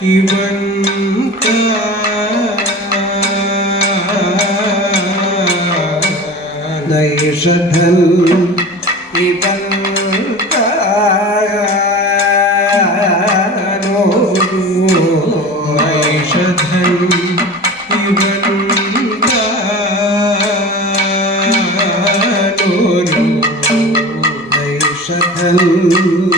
இவன் நைஷதல் இவன் Thank you.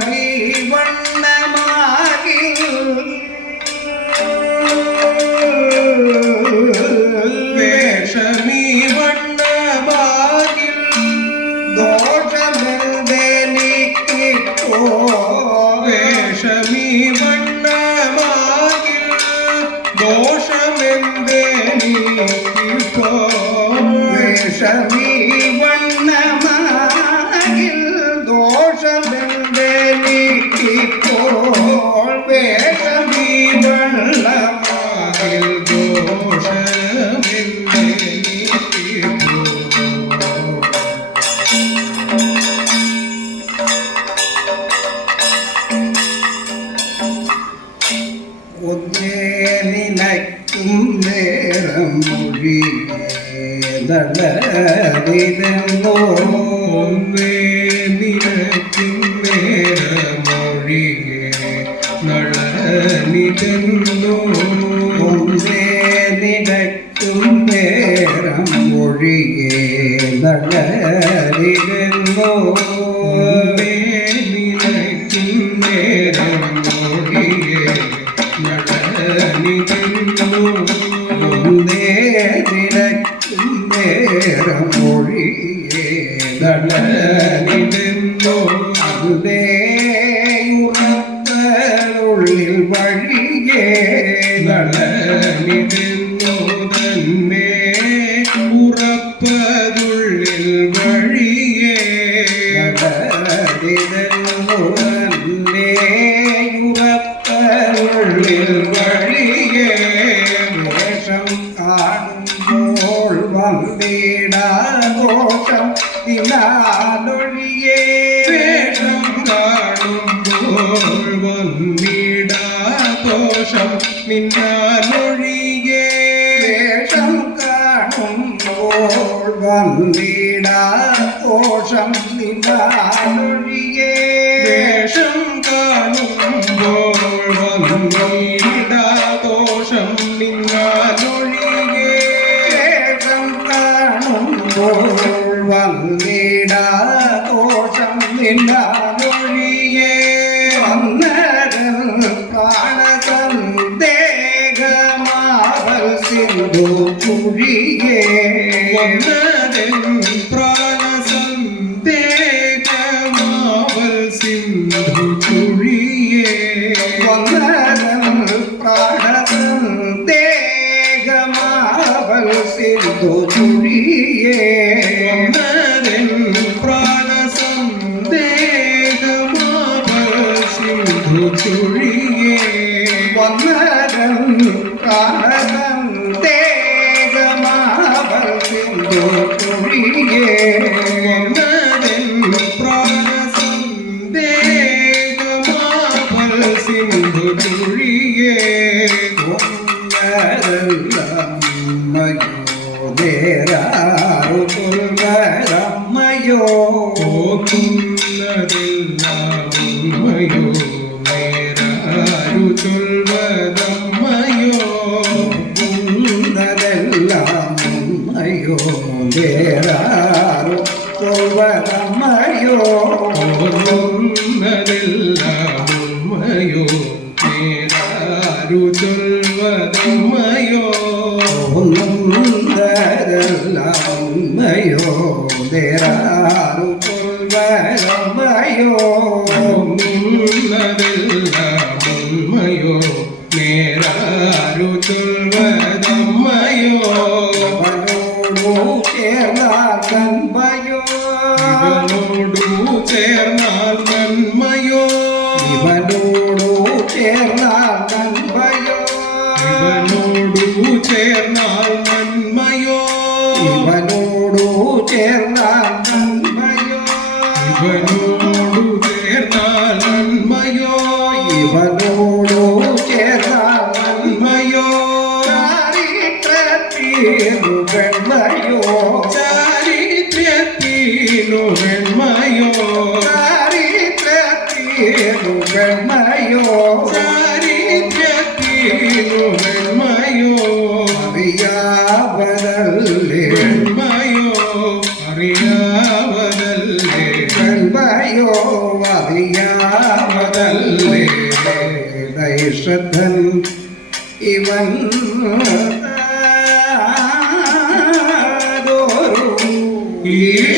Thank you. മൊഴിയേതോ ഒന്നേ നിനക്കും നളനിതെന്നോ നേരം മൊഴിയേതോ ഒന്നേ வந்தேயுறந்தருளில் வழியே நலனிதுன்னே உறப்பதுள்ளில் வழியே உறப்பருள்ளில் வழியே வேஷம் காணும் போல் வந்தேடா கோஷம் தினாலொழியே വന്നിടാഘോഷം നിന്നാലൊഴിയേ വേഷം കാണുമ്പോൾ വന്നിടാഘോഷം ദിനാലൊഴിയേ വേഷം കാണുമ്പോൾ വന്നിടാഘോഷം ചുഴിയേ വന്നതൻ പ്രാണസന്ദേഹമാവൽ സിന്ധു ചുഴിയേ വന്നരൻ പ്രാണസന്ദേഹമാവൽ സിന്ധു ചുഴിയേ കുന്നരല്ലമ്മയോ നേരാറു കുന്നരമ്മയോ കുന്നരല്ലമ്മയോ നേരാറു ചൊൽവതമ്മയോ കുന്നരല്ലമ്മയോ നേരാറു ചൊൽവതമ്മയോ കുന്നരല്ലമ്മ தேராறு கொள்வரமையோ உள்ளதெல்லாம் உண்மையோ நேராறு சொல்வதம்மையோ சேர்ந்தால் நன்மையோ சேர்ந்தால் நன்மையோ இவனோடு சேர்ந்தால் நன்மையோ இவனோடு சேர்ந்தால் ഇവനോടു ചേർന്നാൽ നന്മയോ? ഇവനോടു ചേർന്നാൽ നന്മയോ? ചാരിത്രത്തിനു വെണ്മയോ ചാരിത്രത്തിനു വെണ്മയോ ചാരിത്രത്തിനു വെണ്മയോ ചാരിത്രത്തിനു വെണ്മയോ അറിയാവതല്ലേ? വെണ്മയോ അറിയാവതല്ലേ അറിയാവതല്ലേ ഇവൻ ഈ